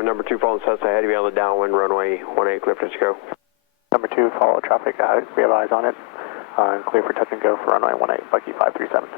7, number 2, following Cessna ahead of you on the downwind runway 18, clear for touch and go. Number 2, follow traffic, we have eyes on it. Clear for touch and go for runway 18, Bucky 537.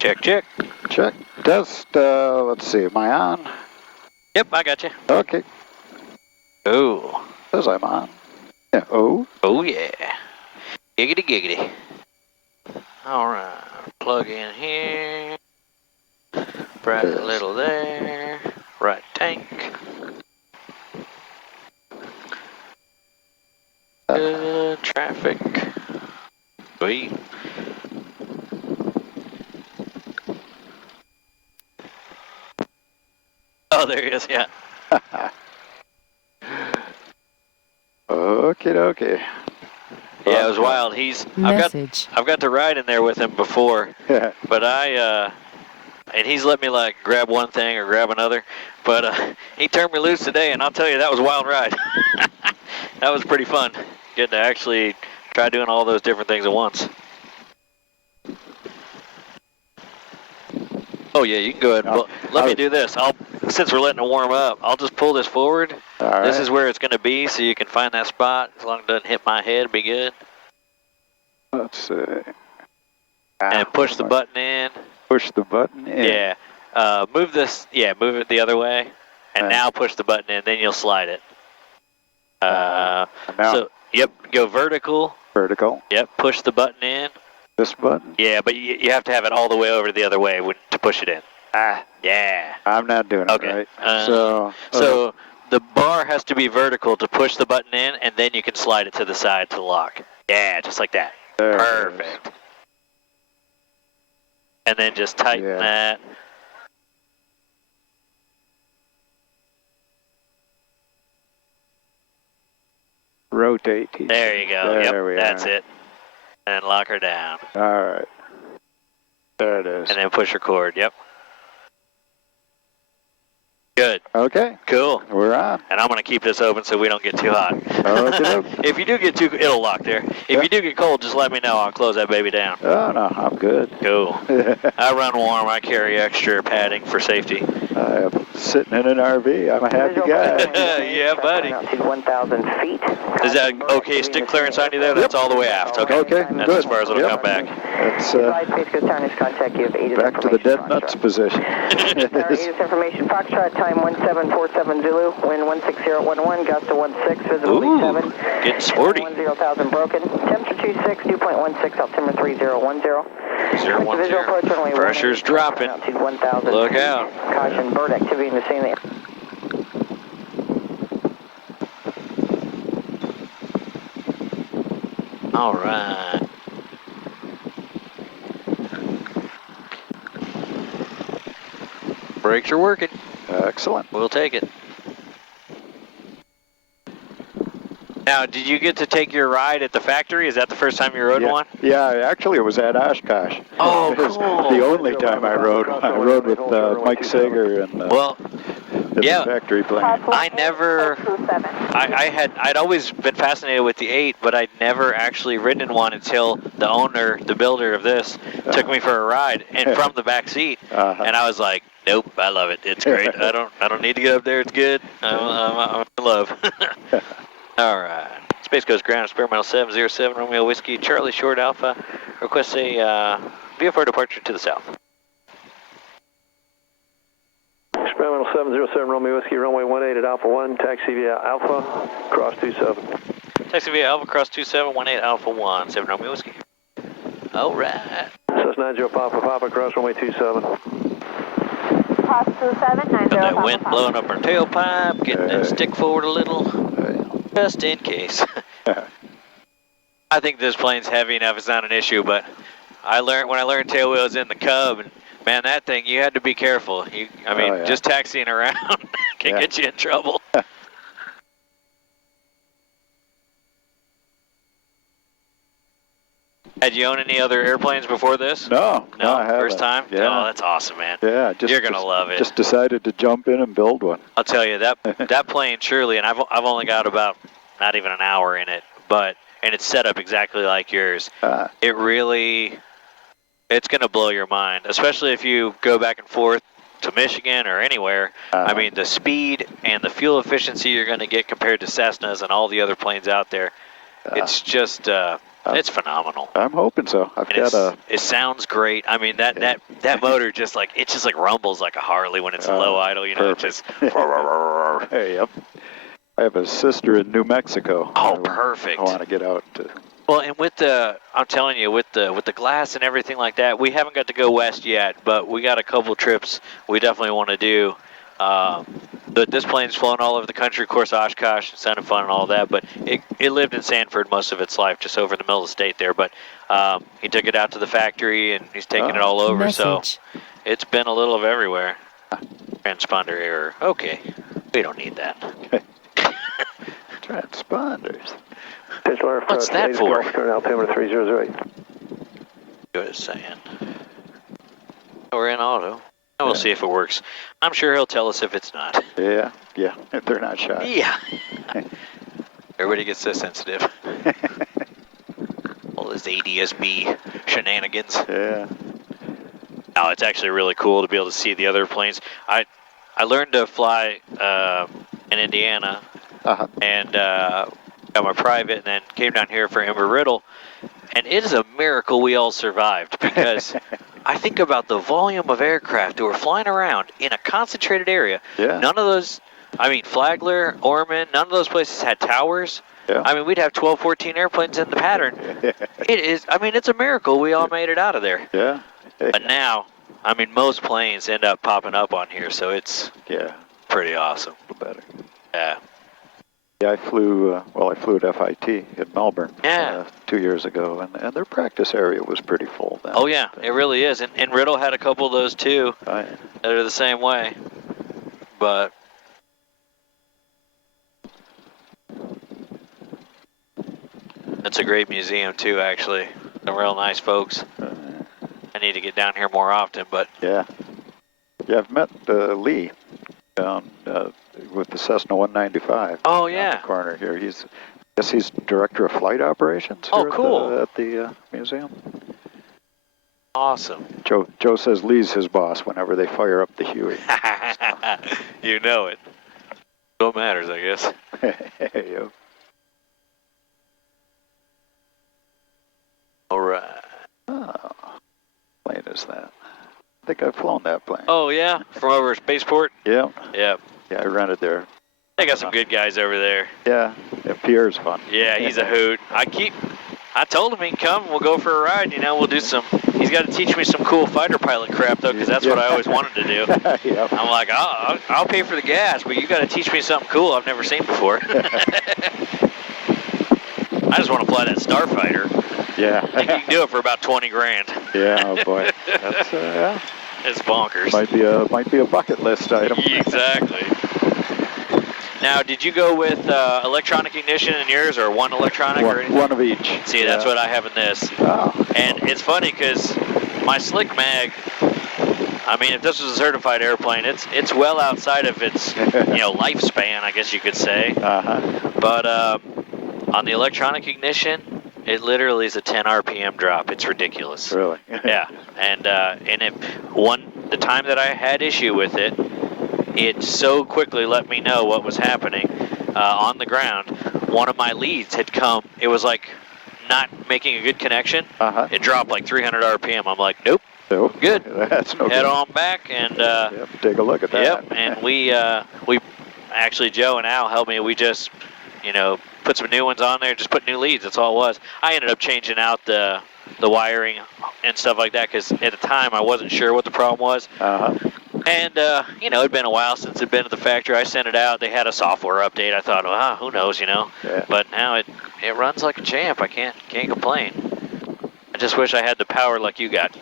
Check, check. Check. Test. Let's see. Am I on? Yep, I got you. Okay. Oh. Says I'm on. Yeah. Oh. Oh, yeah. Giggity, giggity. All right. Plug in here. Right a little there. Right tank. Good traffic. Sweet. Oh, there he is, yeah. Okay, okay. Yeah, it was wild. I've got to ride in there with him before, but and he's let me like grab one thing or grab another, but he turned me loose today, and I'll tell you, that was a wild ride. That was pretty fun, getting to actually try doing all those different things at once. Oh yeah, you can go ahead. Well, let me do this. Since we're letting it warm up, I'll just pull this forward. All right. This is where it's going to be, so you can find that spot. As long as it doesn't hit my head, it'll be good. Let's see. And push the button in. Push the button in. Yeah. Move this. Yeah, move it the other way. And now push the button in. Then you'll slide it. So, yep. Go vertical. Vertical. Yep. Push the button in. This button? Yeah, but you have to have it all the way over the other way to push it in. Yeah. I'm not doing it right. So the bar has to be vertical to push the button in, and then you can slide it to the side to lock. Yeah, just like that. There Perfect. And then just tighten that. Rotate. There you go. There yep, that's it. And lock her down. All right. There it is. And then push record. Yep. Good. Okay. Cool. We're on. And I'm going to keep this open so we don't get too hot. Okay. If you do get too, it'll lock there. If you do get cold, just let me know. I'll close that baby down. Oh, no, I'm good. Cool. I run warm. I carry extra padding for safety. I'm sitting in an RV. I'm a happy guy. Yeah, buddy. 1,000 feet. Is that okay stick clearance on you there? That's all the way aft. Okay. Okay, That's good. as far as it'll come back. It's back to the dead nuts position. Information, Foxtrot, time 1747 Zulu, wind 16011, gust to 16, visibility 7. Getting sporty. 10,000 broken, temperature 26, dew point 16, altimeter 3010. 010. Pressure's dropping. Look out. Caution, bird activity in the scene. All right. Brakes are working. Excellent. We'll take it. Now, did you get to take your ride at the factory? Is that the first time you rode one? Yeah, actually it was at Oshkosh. Oh, it was cool. the only time I rode. I rode with Mike Sager and the factory plane. I never, I'd always been fascinated with the 8, but I'd never actually ridden in one until the owner, the builder of this, took me for a ride and from the back seat. And I was like, nope, I love it. It's great. I don't need to get up there. It's good. I'm in love. All right. Space Coast Ground, Experimental 707, Romeo Whiskey, Charlie Short Alpha. Request a VFR departure to the south. Experimental 707, Romeo Whiskey, runway 18 at Alpha 1, taxi via Alpha, cross 27. Taxi via Alpha, cross 27, 18 Alpha 1, 7 Romeo Whiskey. All right. Cessna 90 Papa, cross runway 27. Cross 27, 90 Got that wind blowing up our tailpipe, getting that stick forward a little, just in case. I think this plane's heavy enough, it's not an issue, but when I learned tail wheels in the Cub, and man, that thing, you had to be careful. Just taxiing around can get you in trouble. Had you owned any other airplanes before this? No, I haven't. First time? Yeah. Oh, that's awesome, man. Yeah, you're gonna love it. Just decided to jump in and build one. I'll tell you that plane surely, and I've only got about not even an hour in it, and it's set up exactly like yours. It's gonna blow your mind, especially if you go back and forth to Michigan or anywhere. I mean, the speed and the fuel efficiency you're gonna get compared to Cessnas and all the other planes out there, it's just. It's phenomenal. I'm hoping so. It sounds great. I mean, that motor just like rumbles like a Harley when it's low idle. You know, just. Hey, yep. I have a sister in New Mexico. Oh, perfect. I want to get out. Well, and I'm telling you, with the glass and everything like that, we haven't got to go west yet, but we got a couple trips we definitely want to do. But this plane's flown all over the country, of course, Oshkosh, Son of Fun, and all that. But it lived in Sanford most of its life, just over in the middle of the state there. But he took it out to the factory, and he's taking it all over. So it's been a little of everywhere. Transponder error. Okay, we don't need that. Transponders. What's that for? Turn altimeter 308. Good saying. We're in auto. We'll see if it works. I'm sure he'll tell us if it's not. Yeah, they're not shot. Yeah. Everybody gets so sensitive. All this ADS-B shenanigans. Yeah. No, it's actually really cool to be able to see the other planes. I learned to fly in Indiana, and got my private, and then came down here for Embry-Riddle, and it is a miracle we all survived, because I think about the volume of aircraft who were flying around in a concentrated area. Yeah. None of those, Flagler, Orman, none of those places had towers. Yeah. We'd have 12, 14 airplanes in the pattern. It's a miracle we all made it out of there. Yeah. But now, most planes end up popping up on here, so it's pretty awesome. Better. Yeah. Yeah, I flew at FIT in Melbourne 2 years ago, and their practice area was pretty full then. Oh, yeah, it really is. And Riddle had a couple of those, too, that are the same way. But it's a great museum, too, actually. Some real nice folks. I need to get down here more often, but... Yeah, I've met Lee down with the Cessna 195. Oh, yeah. Down the corner here. I guess he's director of flight operations here at the museum. Awesome. Joe says Lee's his boss whenever they fire up the Huey. You know it. What matters, I guess. Yep. All right. Oh, plane is that? I think I've flown that plane. Oh, yeah? From over at Spaceport? Yeah. Yep. Yeah, I rented there. They got some good guys over there. Yeah, Pierre's fun. Yeah, he's a hoot. I told him he can come, we'll go for a ride, we'll do he's got to teach me some cool fighter pilot crap, though, because that's what I always wanted to do. Yep. I'm like, I'll pay for the gas, but you got to teach me something cool I've never seen before. I just want to fly that Starfighter. Yeah. I think you can do it for about 20 grand. Yeah, oh boy. That's, It's bonkers. Might be a bucket list item. Exactly. Now, did you go with electronic ignition in yours, or one electronic? Or anything? One of each. See, that's what I have in this. Oh. And it's funny because my slick mag, if this was a certified airplane, it's well outside of its lifespan, I guess you could say. But on the electronic ignition, it literally is a 10 RPM drop. It's ridiculous. Really? Yeah. And the time that I had issue with it, it so quickly let me know what was happening on the ground. One of my leads had come. It was like not making a good connection. It dropped like 300 RPM. I'm like, nope. Good. That's no Head good. on back and take a look at that. Yep. And we actually, Joe and Al helped me. We just put some new ones on there. Just put new leads. That's all it was. I ended up changing out the wiring and stuff like that because at the time I wasn't sure what the problem was. And, you know, it'd been a while since it'd been to the factory. I sent it out. They had a software update. I thought, well, who knows, you know. Yeah. But now it runs like a champ. I can't complain. I just wish I had the power like you got.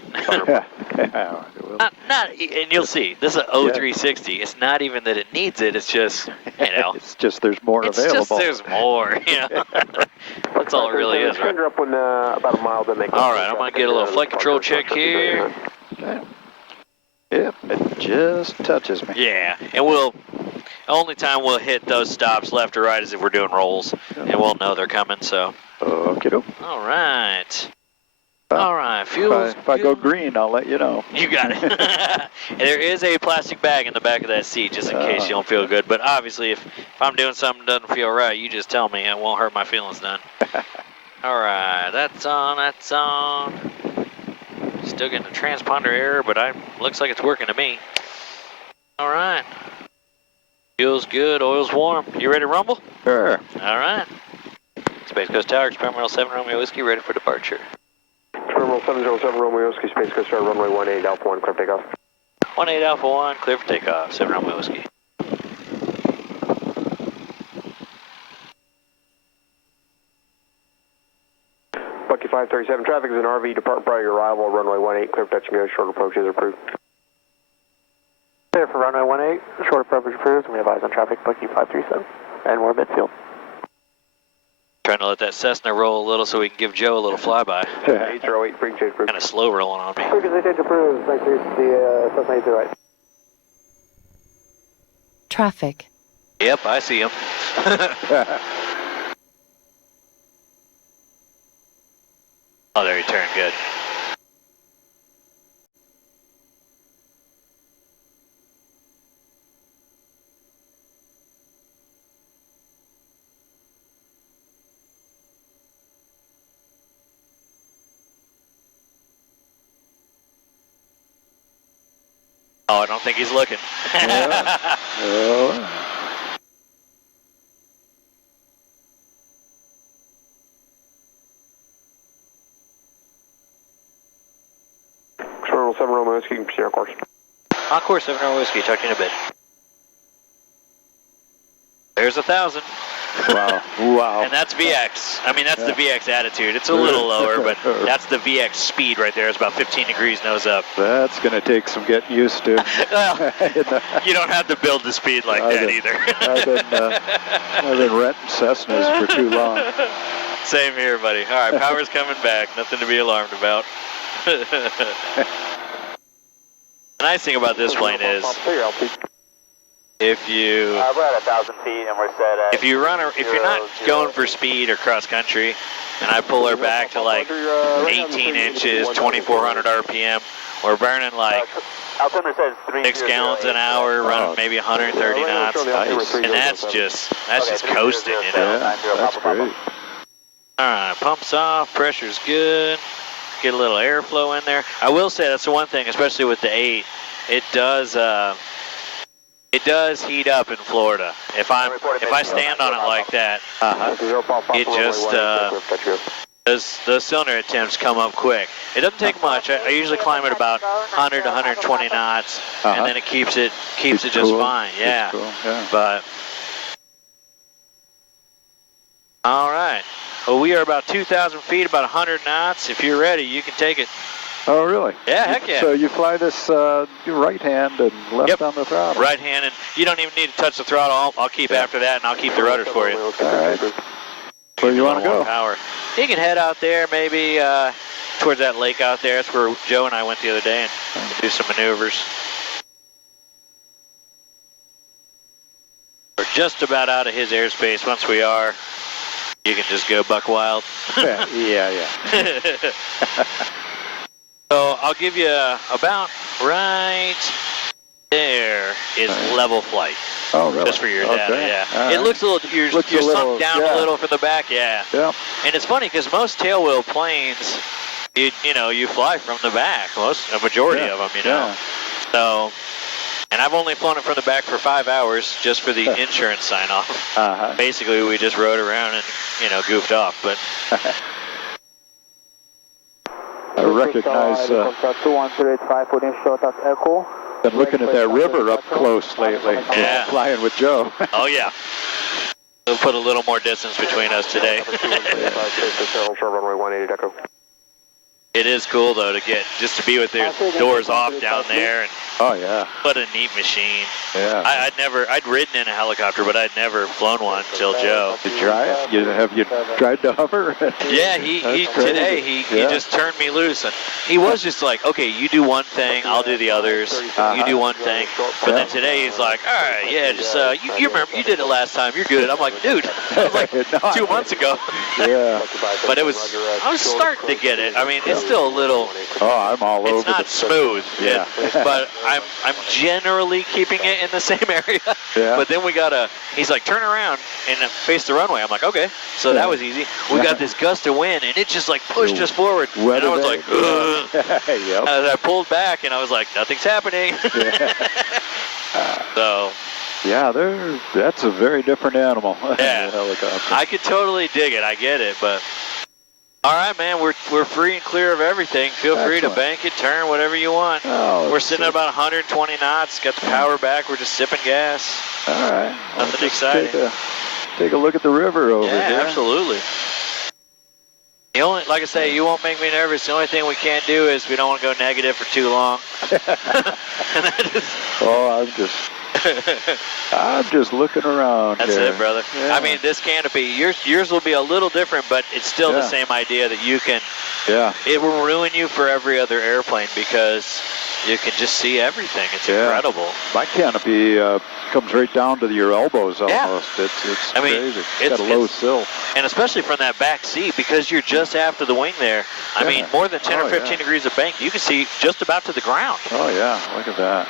not, and you'll see. This is a 0360. It's not even that it needs it. It's just, you know. It's just there's more available. It's just there's more, you know. That's all it really is, right? Up when, about a mile, then they all right, I'm going to get a little flight control check here. Yep, it just touches me. Yeah, and only time we'll hit those stops left or right is if we're doing rolls, and we'll know they're coming, so. Okay, doke. All right. All right, fuel. If I go green, I'll let you know. You got it. And there is a plastic bag in the back of that seat, just in case you don't feel good. But obviously, if I'm doing something that doesn't feel right, you just tell me. It won't hurt my feelings none. All right, that's on, that's on. Still getting a transponder error, but looks like it's working to me. All right. Fuel's good, oil's warm. You ready to rumble? Sure. All right. Space Coast Tower, Experimental 7 Romeo Whiskey, ready for departure. Terminal 707 Romeo Whiskey, Space Coast Tower, runway 18 Alpha 1, clear for takeoff. 18 Alpha 1, clear for takeoff, 7 Romeo Whiskey. Bucky 537, traffic is an RV, depart prior to your arrival, runway 18, clear for touch and go, short approaches approved. Clear for runway 18, short approach approved, and we advise on traffic, Bucky 537, and we're midfield. Trying to let that Cessna roll a little so we can give Joe a little flyby. 808, bring change approved. Kind of slow rolling on me. Frequency change approved, thanks to the Cessna 808. Traffic. Yep, I see him. Oh, there he turned good. Oh, I don't think he's looking. Yeah. Terminal 7 Romeo Whiskey, you can proceed on course. On course, 7 Romeo Whiskey, talk to you in a bit. There's 1,000. Wow. Wow. And that's VX. I mean, that's the VX attitude. It's a little lower, but that's the VX speed right there. It's about 15 degrees nose up. That's going to take some getting used to. Well, you don't have to build the speed like that either. I've been renting Cessnas for too long. Same here, buddy. All right, power's coming back. Nothing to be alarmed about. The nice thing about this plane is, if you we're at 1,000 feet and we're set at. if you're not going for speed or cross country, and I pull her back to like 18 inches, 2,400 RPM, we're burning like 6 gallons an hour, running maybe 130 knots, and that's just coasting, you know. Yeah, that's great. All right, pumps off, pressure's good. Get a little airflow in there. I will say that's the one thing, especially with the 8, it does heat up in Florida. If I stand on it like that, it just those cylinder attempts come up quick. It doesn't take much. I usually climb at about 100 to 120 knots, and then it keeps it just cool. Fine. Yeah. Cool. Yeah. But all right. Well, we are about 2,000 feet, about 100 knots. If you're ready, you can take it. Oh, really? Yeah, heck yeah. So you fly this right hand and left on the throttle? Right hand, and you don't even need to touch the throttle. I'll keep after that, and I'll keep the rudders for you. All right. Where you want to go? Power. You can head out there, maybe towards that lake out there. That's where Joe and I went the other day and do some maneuvers. We're just about out of his airspace. Once we are, you can just go buck wild. Yeah. So I'll give you about right there is level flight. Oh, really? Just for your data, yeah. Right. It looks a little, you're sunk down a little from the back, yeah. And it's funny because most tailwheel planes, you fly from the back, a majority of them, you know. So, and I've only flown it from the back for 5 hours just for the insurance sign off. Basically, we just rode around and, goofed off, but. I recognize. 2138, 5 short at Echo. Been looking at that river up close lately. Yeah. Flying with Joe. Oh, yeah. We'll put a little more distance between us today. Runway 18 Echo. It is cool, though, to be with their doors off down there. And oh, yeah. what a neat machine. Yeah. I'd ridden in a helicopter, but I'd never flown one until Joe. Did you try it? Have you tried to hover? Yeah, he just turned me loose. And he was just like, okay, you do one thing, I'll do the others. You do one thing. But then today he's like, all right, yeah, just you remember, you did it last time, you're good. I'm like, dude, that was like 2 months ago. Yeah. But I was starting to get it. I mean, it's still a little. Oh, I'm all over. It's not smooth. Yeah. But I'm generally keeping it in the same area. Yeah. But then he's like, turn around and face the runway. I'm like, okay. So that was easy. We got this gust of wind, and it just like pushed us forward. And I was like, ugh. Yep. As I pulled back, and I was like, nothing's happening. So. Yeah, that's a very different animal. Yeah. Helicopter. I could totally dig it. I get it, but. All right, man, we're free and clear of everything. Feel free to bank it, turn, whatever you want. Oh, we're sitting at about 120 knots, got the power back, we're just sipping gas. All right. Nothing exciting. Take a look at the river over here. Yeah, absolutely. The only, like I say, you won't make me nervous. The only thing we can't do is we don't want to go negative for too long. Oh, I'm just looking around. That's it, brother. Yeah. I mean, this canopy, yours will be a little different, but it's still the same idea that you can. Yeah. It will ruin you for every other airplane because you can just see everything. It's incredible. My canopy comes right down to your elbows almost. Yeah. It's crazy. It's got a low sill. And especially from that back seat, because you're just after the wing there. I mean, more than 10 or 15 degrees of bank, you can see just about to the ground. Oh, yeah. Look at that.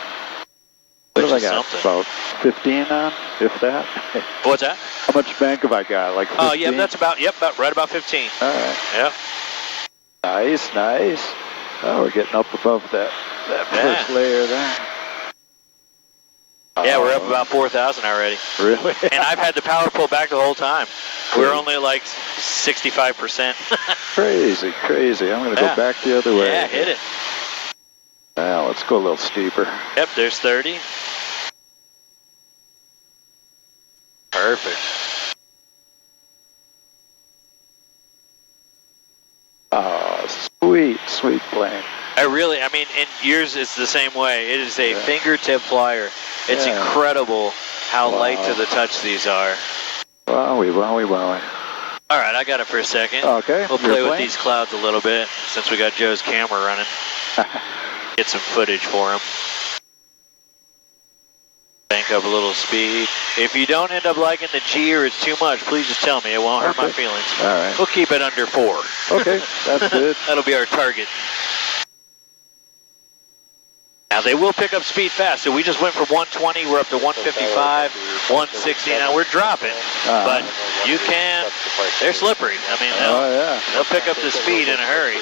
What have I got? About 15 on, if that? What's that? How much bank have I got? Like 15? Oh, yeah, that's about right about 15. All right. Yep. Nice, nice. Oh, we're getting up above that first layer there. Yeah, we're up about 4,000 already. Really? And I've had the power pull back the whole time. We're only like 65%. Crazy, crazy. I'm going to go back the other way. Yeah, hit it. Now, let's go a little steeper. Yep, there's 30. Perfect. Oh, sweet, sweet plane. I mean, and yours is the same way. It is a fingertip flyer. It's incredible how light to the touch these are. Wowie, wowie, wowie. All right, I got it for a second. Okay. We'll play with these clouds a little bit since we got Joe's camera running. Get some footage for him. Bank up a little speed. If you don't end up liking the G or it's too much, please just tell me. It won't hurt my feelings. All right. We'll keep it under 4. Okay, that's good. That'll be our target. Now, they will pick up speed fast. So we just went from 120. We're up to 155, 160. Now, we're dropping. But you can. They're slippery. I mean, they'll pick up the speed in a hurry.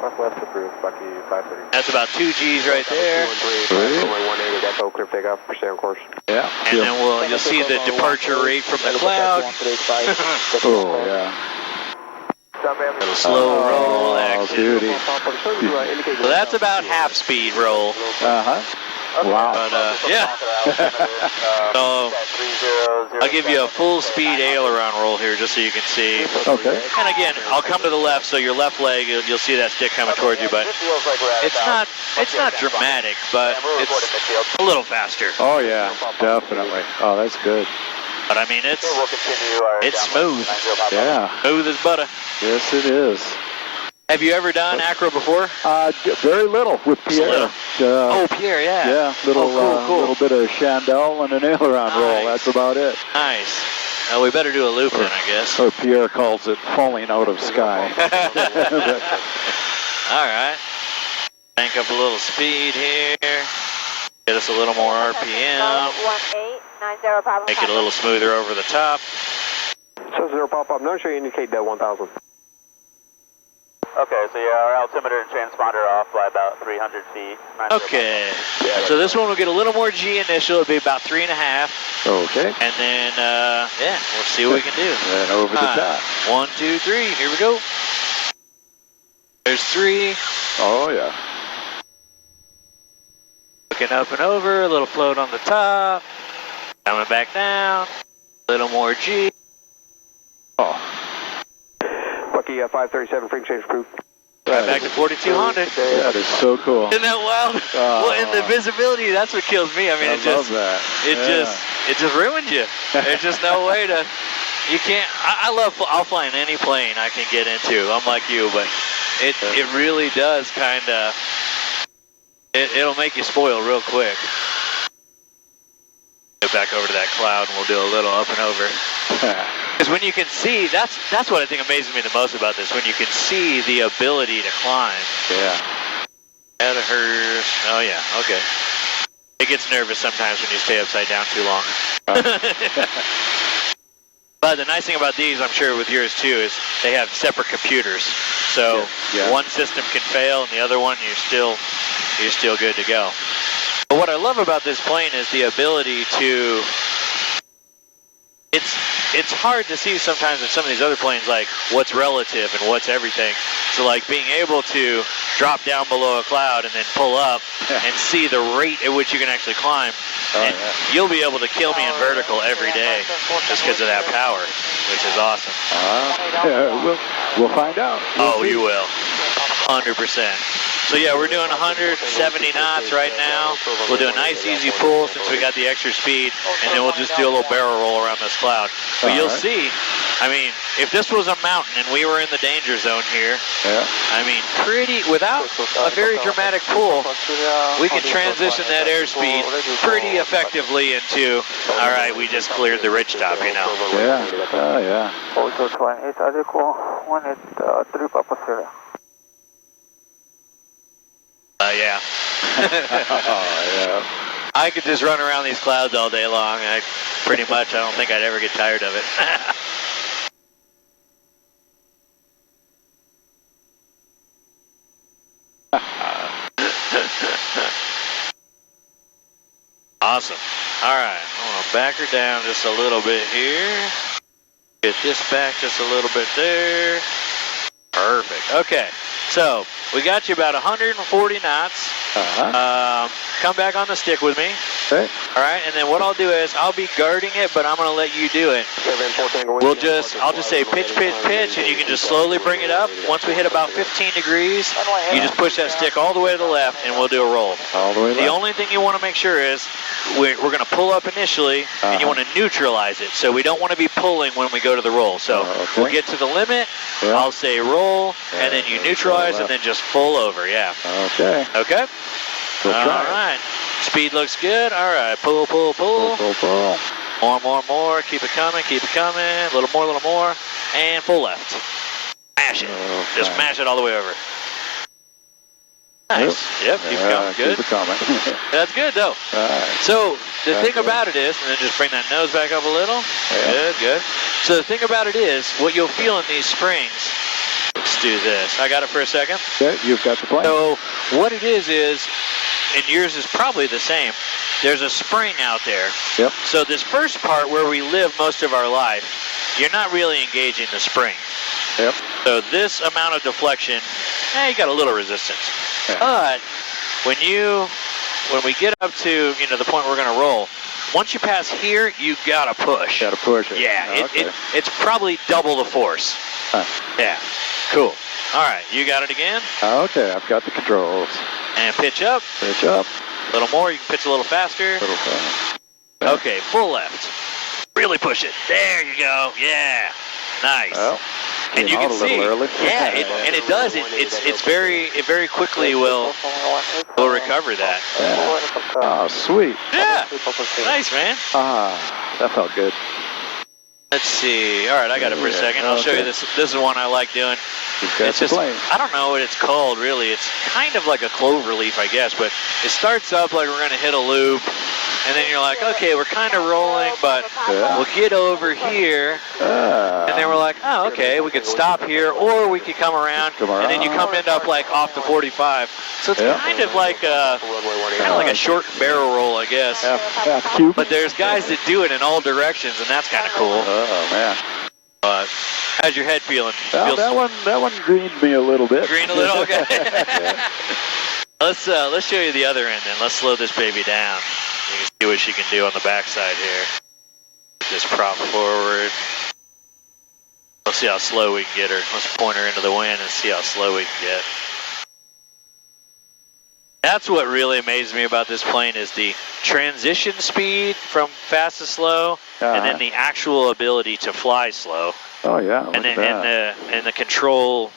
Northwest approved, Bucky 530. That's about 2 Gs right there. Runway 18 Echo, clear takeoff, stay on course. Yeah. And then you'll see the departure rate from the cloud. Oh, yeah. Little slow roll action. Beauty. So that's about half speed roll. Uh-huh. Wow. But, yeah. So I'll give you a full speed aileron roll here just so you can see. Okay. And again, I'll come to the left, so your left leg, you'll see that stick coming towards you, but it's not dramatic, but it's a little faster. Oh, yeah, definitely. Oh, that's good. But I mean, it's smooth. Yeah. Smooth as butter. Yes, it is. Have you ever done acro before? Very little with Pierre. Pierre, yeah. Yeah, cool. little bit of chandelle and an aileron roll. That's about it. Nice. Well, we better do a loop then, I guess. Or Pierre calls it falling out of sky. All right. Bank up a little speed here. Get us a little more RPM. Make it a little smoother over the top. So 0 pop-up, no show you indicate that 1,000. Okay, so yeah, our altimeter and transponder off by about 300 feet. Okay, so this one will get a little more G initial. It'll be about 3.5. Okay. And then, we'll see what we can do. And over the top. 1, 2, 3, here we go. There's 3. Oh, yeah. Looking up and over, a little float on the top. Coming back down. A little more G. Oh. Bucky 537, freak change approved. Right back to 4200. That is so cool. Isn't that wild? Well, and the visibility, that's what kills me. I mean, I love that. It just ruins you. There's just no way to, you can't, I'll fly in any plane I can get into. I'm like you, but it really does kind of, it'll make you spoil real quick. Get back over to that cloud and we'll do a little up and over. Because when you can see, that's what I think amazes me the most about this, when you can see the ability to climb. Yeah. Out of hers. Oh yeah, okay. It gets nervous sometimes when you stay upside down too long. But the nice thing about these, I'm sure with yours too, is they have separate computers. So one system can fail and the other one you're still good to go. But what I love about this plane is the ability to, it's hard to see sometimes in some of these other planes like what's relative and what's everything. So like being able to drop down below a cloud and then pull up and see the rate at which you can actually climb. And you'll be able to kill me in vertical every day just because of that power, which is awesome. We'll find out. Oh, you will. 100%. So yeah, we're doing 170 knots right now. We'll do a nice easy pull since we got the extra speed, and then we'll just do a little barrel roll around this cloud. But you'll see, I mean, if this was a mountain and we were in the danger zone here, I mean, without a very dramatic pull, we can transition that airspeed pretty effectively into, all right, we just cleared the ridge top, you know. Yeah, yeah. Yeah. Yeah. I could just run around these clouds all day long. I don't think I'd ever get tired of it. Awesome. All right, I'm gonna back her down just a little bit here. Get this back just a little bit there. Perfect. Okay, so we got you about 140 knots. Come back on the stick with me. Okay. All right, and then what I'll do is I'll be guarding it, but I'm going to let you do it. I'll just say pitch, pitch, pitch, and you can just slowly bring it up. Once we hit about 15 degrees, you just push that stick all the way to the left, and we'll do a roll. All the way left. The only thing you want to make sure is we're going to pull up initially, and you want to neutralize it. So we don't want to be pulling when we go to the roll. So we'll get to the limit. I'll say roll, and then you neutralize, and then just full over. Yeah. Okay. Okay. We'll all right. Speed looks good. All right. Pull, pull, pull. Pull, pull, pull. More, more, more. Keep it coming. Keep it coming. A little more. And full left. Mash it. Okay. Just mash it all the way over. Nice. Yep. Keep it coming. Good. Keep it coming. That's good, though. All right. So the thing about it is, and then just bring that nose back up a little. Good, good. So the thing about it is, what you'll feel in these springs, let's do this. I got it for a second. Okay, you've got the plane. So what it is, and yours is probably the same, there's a spring out there. Yep. So this first part where we live most of our life, you're not really engaging the spring. Yep. So this amount of deflection, you got a little resistance. Yeah. But when we get up to the point we're going to roll, once you pass here, you gotta push. Gotta push it. Yeah, it's probably double the force. Yeah, cool. All right, you got it again. Okay, I've got the controls. And pitch up. Pitch up. A little more, you can pitch a little faster. A little faster. Okay, full left. Really push it. There you go. Yeah, nice. Well, and you can see, and it does. It very quickly will recover that. Yeah. Oh, sweet. Yeah. Nice, man. That felt good. Let's see. All right, I got it for a second. I'll show you this. This is one I like doing. It's just, I don't know what it's called, really. It's kind of like a clover leaf, I guess, but it starts up like we're going to hit a loop, and then you're like, okay, we're kind of rolling, but we'll get over here, and then we're like, oh, okay, we could stop here, or we could come around, and then you end up like off the 45. So it's kind of like a short barrel roll, I guess. But there's guys that do it in all directions, and that's kind of cool. Oh, man. How's your head feeling? Well, that one greened me a little bit. Green a little? Okay. Let's show you the other end then. Let's slow this baby down. You can see what she can do on the backside here. Get this prop forward. Let's see how slow we can get her. Let's point her into the wind and see how slow we can get. That's what really amazes me about this plane is the transition speed from fast to slow, and then the actual ability to fly slow. Oh yeah, look and then at that. and the control.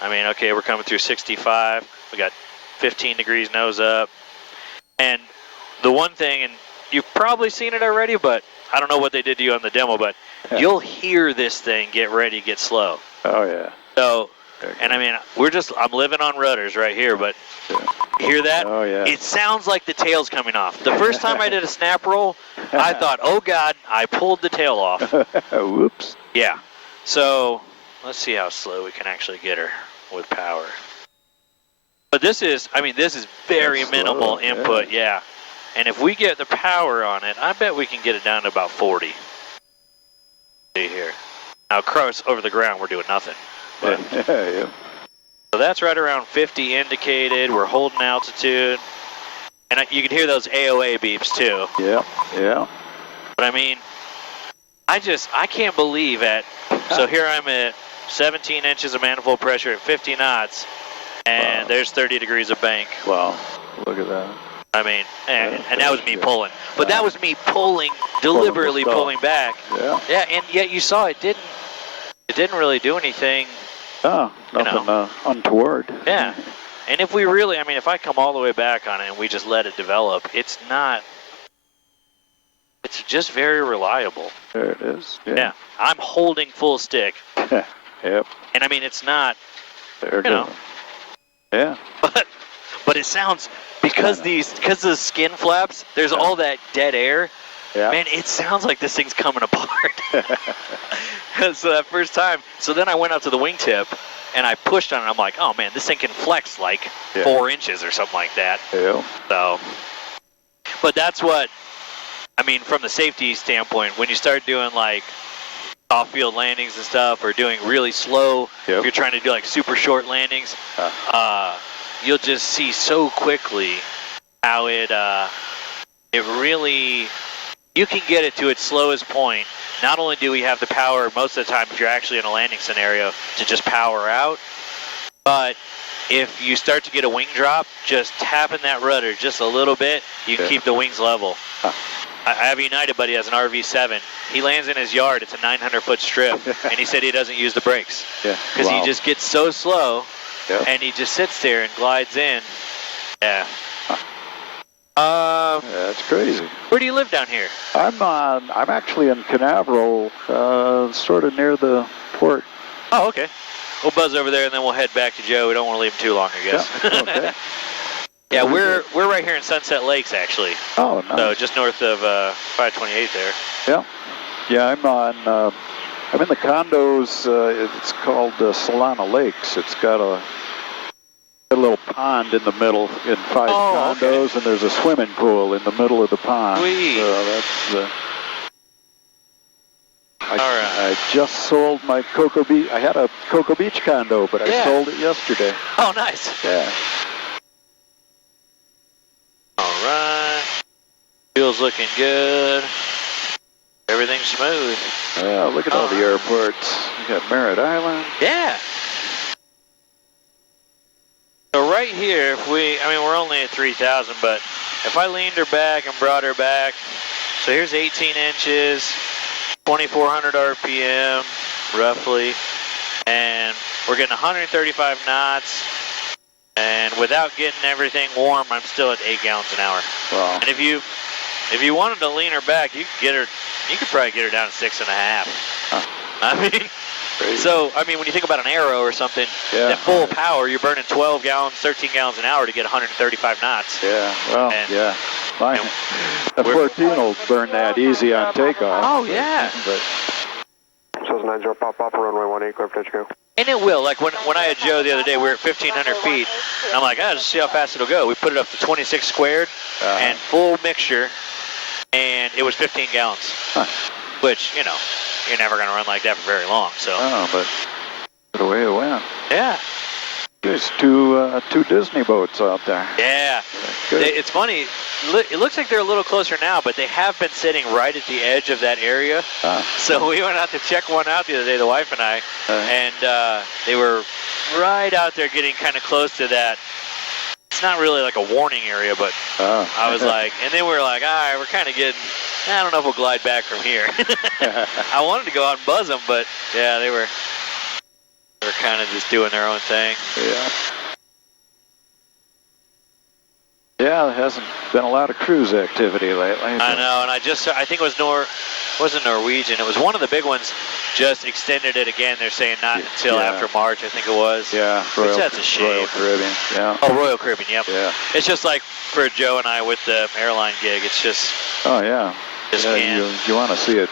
I mean, okay, we're coming through 65. We got 15 degrees nose up. And the one thing, and you've probably seen it already, but I don't know what they did to you on the demo, but you'll hear this thing get ready, get slow. Oh yeah. So, and I mean, I'm living on rudders right here, but hear that? Oh yeah. It sounds like the tail's coming off. The first time I did a snap roll, I thought, oh God, I pulled the tail off. Whoops. Yeah. So, let's see how slow we can actually get her with power. But this is very minimal input, yeah. And if we get the power on it, I bet we can get it down to about 40. See here. Now, across over the ground, we're doing nothing. But, Yeah. so that's right around 50 indicated. We're holding altitude. And you can hear those AOA beeps too. Yeah, yeah. But I mean, I can't believe so here I'm at 17 inches of manifold pressure at 50 knots. And there's 30 degrees of bank. Wow, look at that. I mean, and that was me pulling. But that was me pulling, deliberately pulling back. Yeah. Yeah, and yet you saw it didn't really do anything. Oh, nothing untoward. Yeah. And if I come all the way back on it and we just let it develop, it's just very reliable. There it is. Yeah. I'm holding full stick. Yep. And I mean, it's not, There you go. Yeah. But it sounds, because the skin flaps, there's all that dead air. Yeah. Man, it sounds like this thing's coming apart. So that first time, so then I went out to the wingtip and I pushed on it. I'm like, oh man, this thing can flex like 4 inches or something like that. Yeah. So, but that's what, I mean, from the safety standpoint, when you start doing like off-field landings and stuff, or doing really slow, if you're trying to do like super short landings, you'll just see so quickly how it really, you can get it to its slowest point. Not only do we have the power most of the time if you're actually in a landing scenario to just power out, but if you start to get a wing drop, just tapping that rudder just a little bit, you can keep the wings level. I have a United buddy has an RV7. He lands in his yard. It's a 900-foot strip, and he said he doesn't use the brakes because he just gets so slow, and he just sits there and glides in. Yeah. That's crazy. Where do you live down here? I'm actually in Canaveral, sort of near the port. Oh, okay. We'll buzz over there, and then we'll head back to Joe. We don't want to leave him too long, I guess. Yeah, okay. Yeah, we're right here in Sunset Lakes, actually. Oh, nice. So just north of 528 there. Yeah. Yeah, I'm in the condos. It's called Solana Lakes. It's got a little pond in the middle in 5 condos, and there's a swimming pool in the middle of the pond. Sweet. So that's. All right. I just sold my Cocoa Beach. I had a Cocoa Beach condo, but I sold it yesterday. Oh, nice. Yeah. All right. Fuel's looking good. Everything's smooth. Yeah, look at all the airports. You got Merritt Island. Yeah. So right here, we're only at 3,000, but if I leaned her back and brought her back, so here's 18 inches, 2,400 RPM, roughly, and we're getting 135 knots, and without getting everything warm, I'm still at 8 gallons an hour. Wow. And if you wanted to lean her back, you could probably get her down to 6.5. Huh. I mean, crazy. So, I mean, when you think about an Aero or something, at full power, you're burning 12 gallons, 13 gallons an hour to get 135 knots. Yeah, well, and, Fine. The 14 will burn that easy on takeoff. Oh, yeah. But, Says 90 pop runway 18, clear for touch go. And it will. Like when I had Joe the other day, we were at 1,500 feet. And I'm like, just see how fast it'll go. We put it up to 26 squared and full mixture, and it was 15 gallons. Huh. Which, you're never going to run like that for very long. So. but the way it went. Yeah. There's two Disney boats out there. Yeah. Good. It's funny. It looks like they're a little closer now, but they have been sitting right at the edge of that area. So we went out to check one out the other day, the wife and I, and they were right out there getting kind of close to that. It's not really like a warning area, but I was like, and then we were like, all right, we're kind of getting, I don't know if we'll glide back from here. I wanted to go out and buzz them, but yeah, they were kind of just doing their own thing. Yeah. Yeah, there hasn't been a lot of cruise activity lately. I know, and I think it wasn't Norwegian. It was one of the big ones. Just extended it again. They're saying not until after March, I think it was. Yeah, that's a shame. Royal Caribbean. Yeah. Oh, Royal Caribbean. Yep. Yeah. It's just like for Joe and I with the airline gig. It's just. Oh yeah. Just can't. You want to see it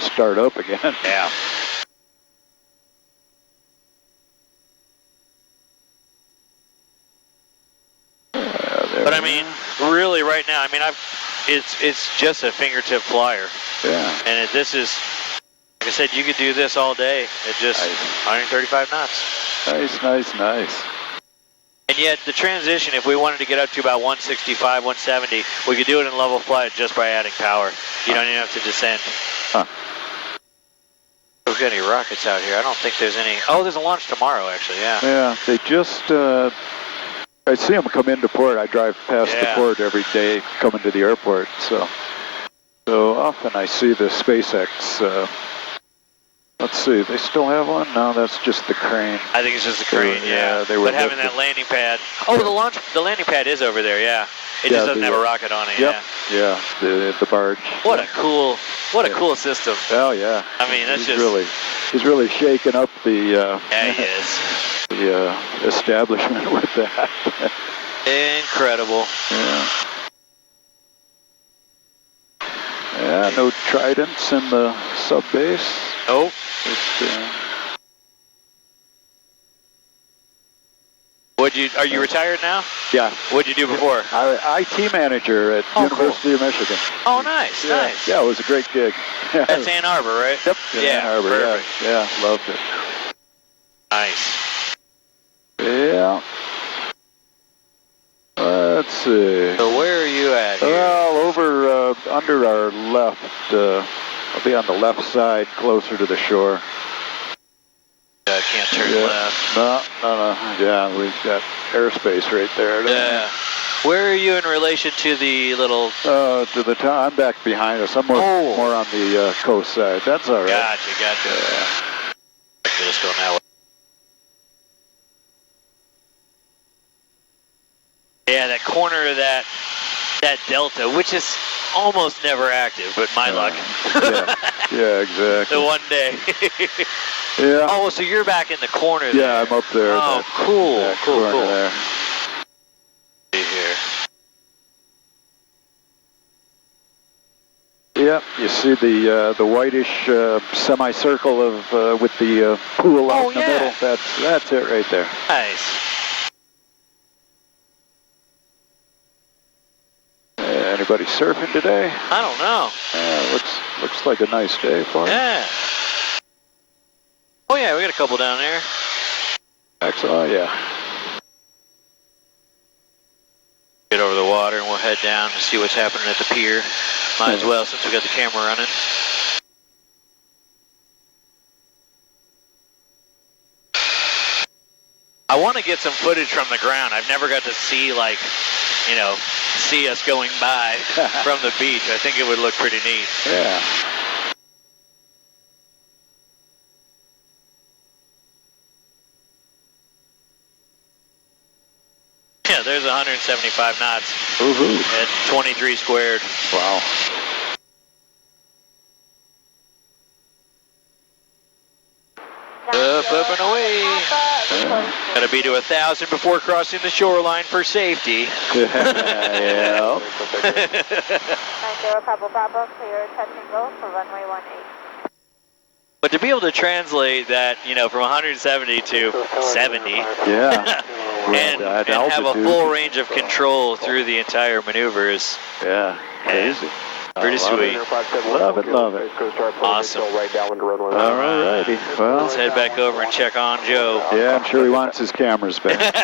start up again. Yeah. But I mean, really, right now, I mean, it's just a fingertip flyer. Yeah. And this is, like I said, you could do this all day at just 135 knots. Nice. And yet, the transition, if we wanted to get up to about 165, 170, we could do it in level flight just by adding power. You don't even have to descend. Huh. We've got any rockets out here? I don't think there's any. Oh, there's a launch tomorrow, actually. Yeah. Yeah. They just. I see them come into port. I drive past the port every day coming to the airport. So often I see the SpaceX. Let's see, they still have one? No, that's just the crane. I think it's just the crane, yeah. They were but having that landing pad. Oh, the landing pad is over there, yeah. It just doesn't have a rocket on it, Yeah, the barge. What a cool system. Oh yeah. I mean, that's he's really shaking up the. Yeah, he is. The establishment with that. Incredible. Yeah, no Tridents in the sub base. Nope. Are you retired now? Yeah. What'd you do before? IT manager at University of Michigan. Oh, nice. Yeah, it was a great gig. That's Ann Arbor, right? Yep. Ann Arbor. Perfect. Yeah, loved it. Nice. Yeah. Let's see. So where are you at here? Well, over under our left. I'll be on the left side, closer to the shore. I can't turn left. No. Yeah, we've got airspace right there. Yeah. Where are you in relation to the little? To the top. I'm back behind us. I'm more on the coast side. That's all right. Gotcha. Yeah. Just go now. Yeah, that corner of that delta, which is almost never active, but my luck. Yeah, exactly. The one day. Yeah. Oh, so you're back in the corner there. Yeah, I'm up there. Oh, cool. There. See here. Yep, you see the whitish semicircle of with the pool out in the middle. That's it right there. Nice. Anybody surfing today? I don't know. Yeah, looks like a nice day for it. Yeah. Oh yeah, we got a couple down there. Excellent. Yeah. Get over the water and we'll head down and see what's happening at the pier. Might as well since we got the camera running. I want to get some footage from the ground. I've never got to see see us going by from the beach. I think it would look pretty neat. Yeah. Yeah, there's 175 knots at 23 squared. Wow. Up and away. Got to be to 1,000 before crossing the shoreline for safety. Yeah. 90 Papa Papa, clear touch and go for runway 18. But to be able to translate that, from 170 to 70, and have a full range of control through the entire maneuver is crazy. Pretty sweet. Love it, love it. Awesome. Right down the runway. All righty. Well, Let's head back over and check on Joe. yeah, I'm sure he wants his cameras back.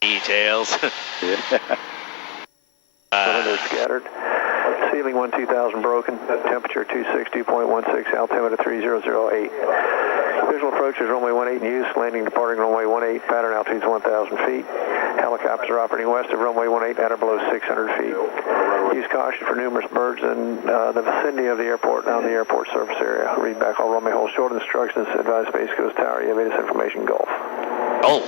Details. Yeah. They're scattered. Ceiling 2000 broken. Temperature 260.16. Altimeter 3008. Visual approach is runway 18 in use. Landing departing runway 18. Pattern altitude is 1,000 feet. Helicopters are operating west of runway 18 at or below 600 feet. Use caution for numerous birds in the vicinity of the airport and on the airport surface area. Read back all runway hold short instructions. Advise Space Coast Tower. You have ATIS information Gulf. Oh.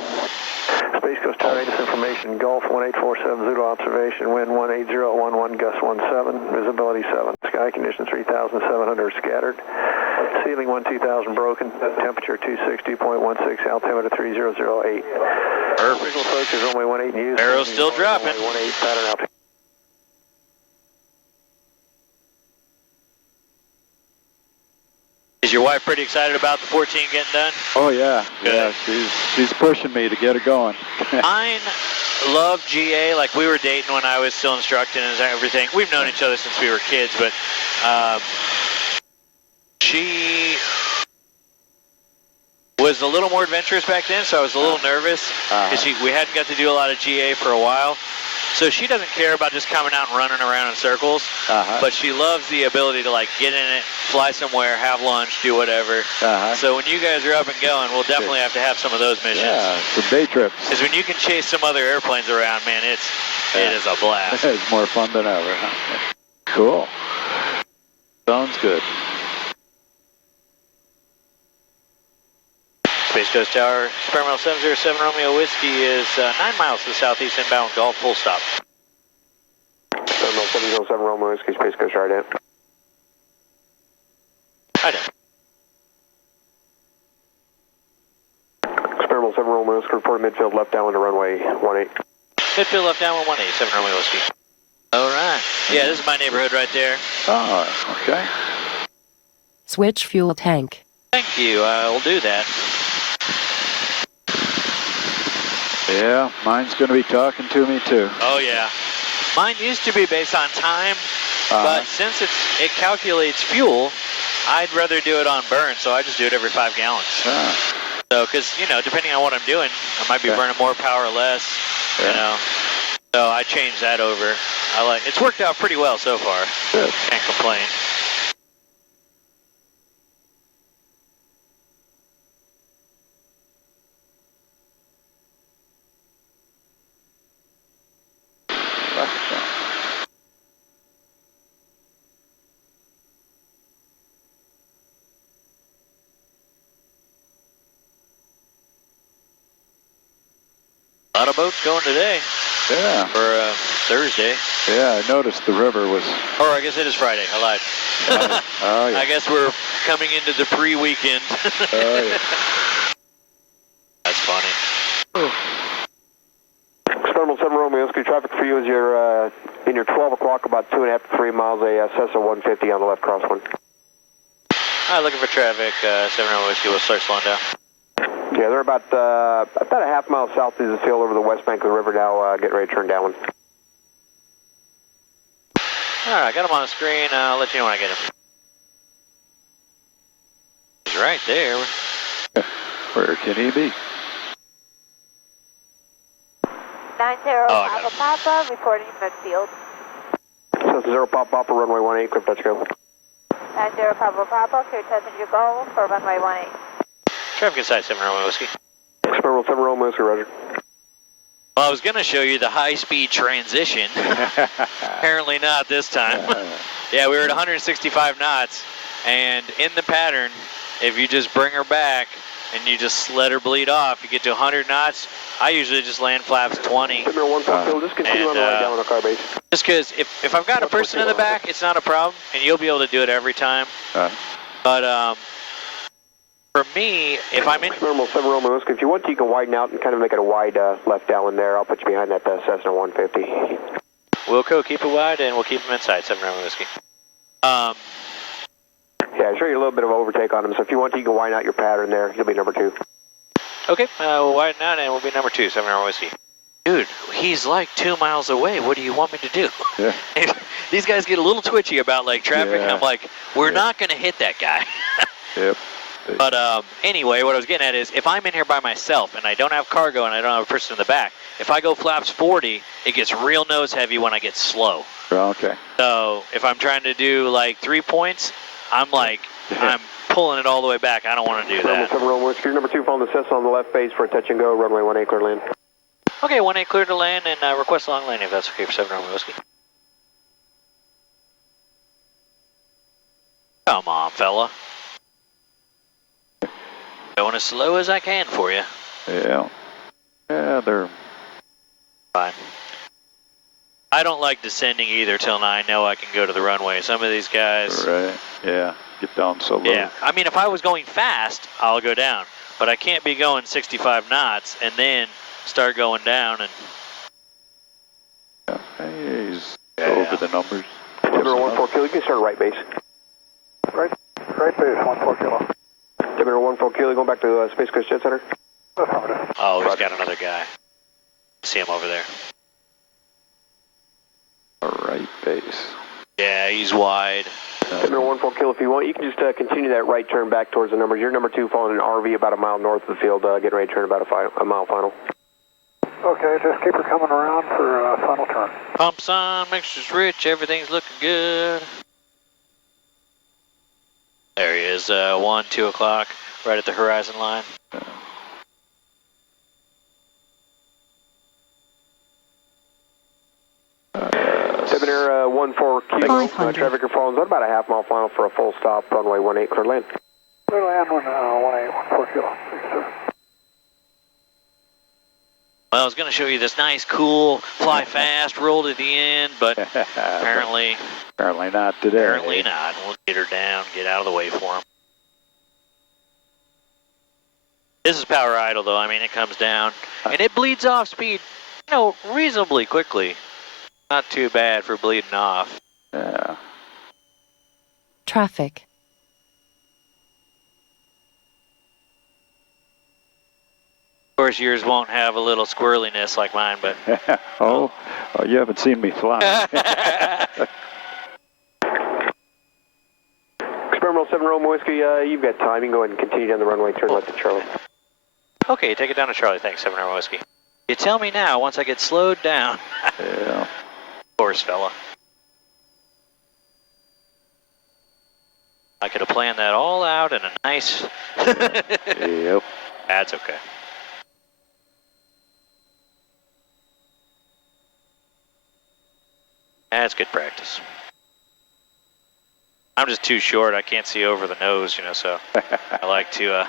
Space Coast Tower, ATIS information Gulf 1847 Zulu observation. Wind 18011, gust 17. Visibility 7. Sky conditions 3,700 scattered. Ceiling 2000 broken. Temperature 260.16. Altimeter 3008. Perfect. Visual approach is runway 18 in use. Arrow's still dropping. 18 pattern altitude. Is your wife pretty excited about the 14 getting done? Oh yeah, Good. yeah. She's pushing me to get it going. Mine love GA. Like, we were dating when I was still instructing and everything. We've known each other since we were kids, but she was a little more adventurous back then, so I was a little nervous because we hadn't got to do a lot of GA for a while. So she doesn't care about just coming out and running around in circles, but she loves the ability to, like, get in it, fly somewhere, have lunch, do whatever. So when you guys are up and going, we'll definitely have to have some of those missions. Yeah, some day trips. Because when you can chase some other airplanes around, man, it is a blast. It's more fun than ever. Huh? Cool. Sounds good. Space Coast Tower, Experimental 707 Romeo Whiskey is 9 miles to the southeast inbound Gulf, full stop. Experimental 707 Romeo Whiskey, Space Coast Tower, down. Hi, Dan. Experimental 7 Romeo Whiskey, report midfield left down to runway 18. Midfield left down 18, 7 Romeo Whiskey. All right. Yeah, this is my neighborhood right there. Oh, okay. Switch fuel tank. Thank you. We'll do that. Yeah, mine's going to be talking to me too. Oh, yeah. Mine used to be based on time, but since it calculates fuel, I'd rather do it on burn, so I just do it every 5 gallons. So, because, you know, depending on what I'm doing, I might be burning more power or less, you know. So I changed that over. It's worked out pretty well so far. Good. Can't complain. A lot of boats going today. Yeah. For Thursday. Yeah, I noticed the river was... Or I guess it is Friday. I lied. Oh, yeah. I guess we're coming into the pre-weekend. Oh, yeah. That's funny. Experimental 7 Romeo Whiskey, traffic for you is in your 12 o'clock, about 2.5 to 3 miles, a Cessna 150 on the left crosswind. All right, looking for traffic, 7 Romeo Whiskey. We'll start slowing down. Yeah, they're about a half mile south of the field over the west bank of the river now, getting ready to turn downwind. All right, got him on the screen. I'll let you know when I get him. He's right there. Where can he be? 90 Papa Papa, reporting midfield. Cessna 0 Papa, runway 18, clear touch go. 90 Papa Papa, clear passenger go for runway 18. Traffic inside 7 Romeo Whiskey. Experimental 7 Romeo Whiskey, roger. Well, I was going to show you the high-speed transition. Apparently not this time. Yeah, we were at 165 knots, and in the pattern, if you just bring her back and you just let her bleed off, you get to 100 knots. I usually just land flaps 20. Just continue on the way down on car base. Just because if I've got a person in the back, it's not a problem, and you'll be able to do it every time. But for me, if I'm in... Experimental 7 Romeo Whiskey, if you want to, you can widen out and kind of make it a wide left down in there. I'll put you behind that Cessna 150. Wilco, keep it wide, and we'll keep them inside 7 Romeo Whiskey. Yeah, I show you a little bit of overtake on them, so if you want to, you can widen out your pattern there. You'll be number 2. Okay, we'll widen out, and we'll be number 2, 7 Romeo Whiskey. dude, he's like 2 miles away. What do you want me to do? Yeah. These guys get a little twitchy about like traffic. Yeah. I'm like, we're not going to hit that guy. Yep. But anyway, what I was getting at is if I'm in here by myself and I don't have cargo and I don't have a person in the back, if I go flaps 40, it gets real nose heavy when I get slow. Okay. So if I'm trying to do like 3 points, I'm like, I'm pulling it all the way back. I don't want to do that. 7 Roman Whiskey, number 2 following the Cessna on the left base for a touch and go, runway 18 clear land. Okay, 18 clear to land and request long landing if that's okay for 7 Roman Whiskey. Come on, fella. Going as slow as I can for you. Yeah. Yeah, they're fine. I don't like descending either till I know I can go to the runway. Some of these guys... Right, yeah. Get down so low. Yeah, I mean, if I was going fast, I'll go down. But I can't be going 65 knots and then start going down and... Yeah, he's over the numbers. Denver 14 kilo, you can start right base. Right base, 14 kilo. Denver 14 kilo, going back to Space Coast Jet Center. Oh, he's got another guy. See him over there. Right base. Yeah, he's wide. Denver 14 kilo, if you want, you can just continue that right turn back towards the numbers. You're number 2 following an RV about a mile north of the field, getting ready to turn about a mile final. Okay, just keep her coming around for a final turn. Pumps on, mixture's rich, everything's looking good. There he is, 1, 2 o'clock, right at the horizon line. Seven Air 14 kilo, traffic are following about a half mile final for a full stop, runway 18 clear land. Clear land, 14 kilo. Thanks, sir. Well, I was going to show you this nice, cool, fly fast, roll to the end, but apparently not today. Apparently not. We'll get her down, get out of the way for him. This is power idle, though. I mean, it comes down, and it bleeds off speed, you know, reasonably quickly. Not too bad for bleeding off. Yeah. Traffic. Of course, yours won't have a little squirreliness like mine, but... oh, you haven't seen me fly. Experimental 7 Roman Whiskey, you've got time. You can go ahead and continue down the runway, turn left to Charlie. Okay, take it down to Charlie. Thanks, 7 Roman Whiskey. You tell me now, once I get slowed down. Yeah. Of course, fella. I could have planned that all out in a nice... Yep. That's okay. That's good practice. I'm just too short. I can't see over the nose, you know, so I like to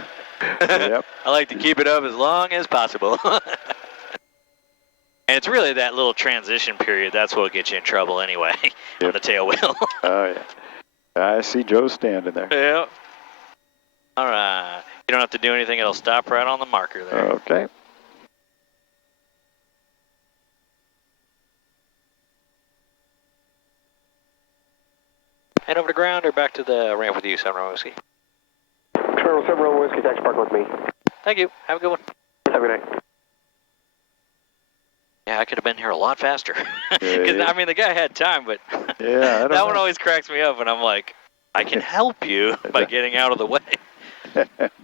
Yep. I like to keep it up as long as possible. And it's really that little transition period that's what'll get you in trouble anyway. On the tail wheel. Oh yeah. I see Joe standing there. Yeah. All right. You don't have to do anything. It'll stop right on the marker there. Okay. Head over to ground or back to the ramp with you, 7 Roman Whiskey. Experimental 7 Roman Whiskey, taxi park with me. Thank you. Have a good one. Have a good night. Yeah, I could have been here a lot faster. Because, Yeah. I mean, the guy had time, but Yeah, that one always cracks me up when I'm like, I can help you by getting out of the way.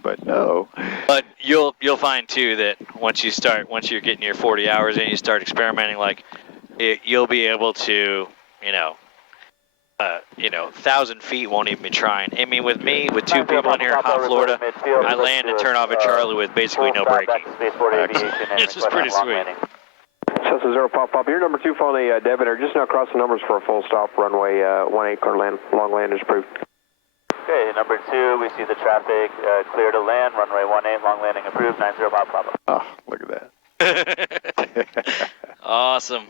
But no. But you'll find, too, that once you're getting your 40 hours in, you start experimenting, like, you'll be able to, 1,000 feet won't even be trying. I mean, with me, with 2 people in here in hot Florida, I land and turn off at Charlie with basically no braking. This is pretty sweet. Cessna 0 pop. You're number 2 following a Devonair, just now across the numbers for a full stop, runway 18 clear land. Long land is approved. Okay, number 2, we see the traffic clear to land, runway 18, long landing approved, 90 pop. Oh, look at that. Awesome.